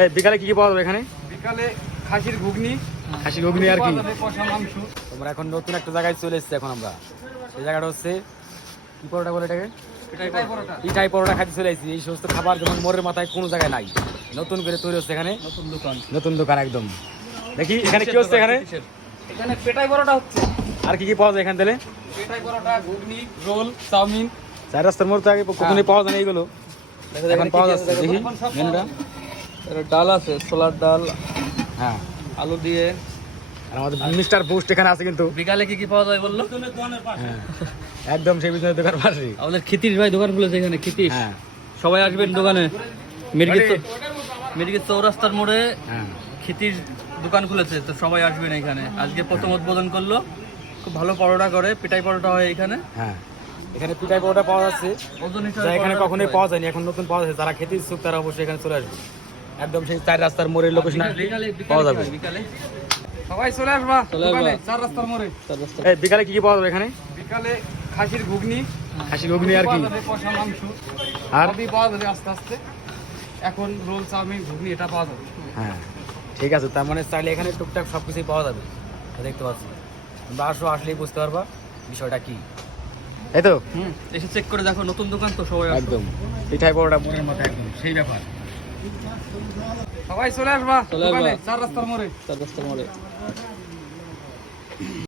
এই বিকালে কি কি পাওয়া যাবে এখানে? বিকালে খাসির ঘুগনি আর কি? কষা মাংস। তোমরা এখন নতুন একটা জায়গায় চলে এসেছি। এখন আমরা সেই জায়গাটা হচ্ছে কি পরোটা বলে এটাকে, এটাই পরোটা। পিঠাই পরোটা খাইতে চলে এসেছি। এই সমস্ত খাবার যেমন মোড়ের মাথায় কোনো জায়গায় নাই, নতুন করে তৈরি হচ্ছে এখানে, নতুন দোকান একদম। দেখি এখানে কি হচ্ছে এখানে? এখানে পেটাই পরোটা হচ্ছে। আর কি কি পাওয়া যায় এখান থেকে? পেটাই পরোটা, ঘুগনি, রোল, চাউমিন। চার রাস্তার মোড় তো আগে কখনোই পাওয়া যায় না এইগুলো, এখন পাওয়া যাচ্ছে। দেখি মেনুটা। ডাল আছে, ছোলার ডাল, হ্যাঁ, আলু দিয়ে। আর আমাদের মিস্টার বুস্ট এখানে আছে কিন্তু। বিকালে কি কি পাওয়া যায় বললো? হ্যাঁ, একদম সেই পিছনের দোকান পাশে। আমাদের ক্ষিতিশ ভাই দোকান খুলেছে এখানে, ক্ষিতিশ। হ্যাঁ সবাই আসবেন দোকানে। মির্গির চৌরাস্তার মোড়ে হ্যাঁ, ক্ষিতিশ দোকান খুলেছে, তো সবাই আসবেন এখানে। আজকে প্রথম উদ্বোধন করলো। খুব ভালো পরোটা করে, পিঠাই পরোটা হয় এখানে। হ্যাঁ, এখানে পিঠাই পরোটা পাওয়া যাচ্ছে, ওজন যা হিসাবে এখানে পরোটা কখনোই হয়। পাওয়া যায়নি, এখন নতুন পাওয়া যাচ্ছে। যারা খেতে ইচ্ছুক তারা অবশ্যই এখানে চলে আসবে। একদম সেই চার রাস্তার মোড়ের লোকেশন পাওয়া যাবে। বিকালে সবাই চলে আসবা দোকানে, চার রাস্তার মোড়ে। এই বিকালে কি কি পাওয়া যাবে এখানে? বিকালে খাসির ঘুগনি আর কি? পাওয়া যাবে, কষা মাংস আর সবই পাওয়া যাবে আস্তে আস্তে। এখন রোল, চাউমিন, ঘুগনি এটা পাওয়া যাবে। হ্যাঁ, ঠিক আছে। তার মানে চাইলে এখানে টুকটাক সব কিছুই পাওয়া যাবে, দেখতে পাচ্ছি। তোমরা আসলেই বুঝতে পারবা বিষয়টা কি, এই তো। এসে চেক করে দেখো, নতুন দোকান তো, সবাই আসো। একদম পিঠাই পরোটা মোড়ের মতো একদম সেই ব্যাপার। সবাই চলে আসবা দোকানে, চার রাস্তার মোড়ে।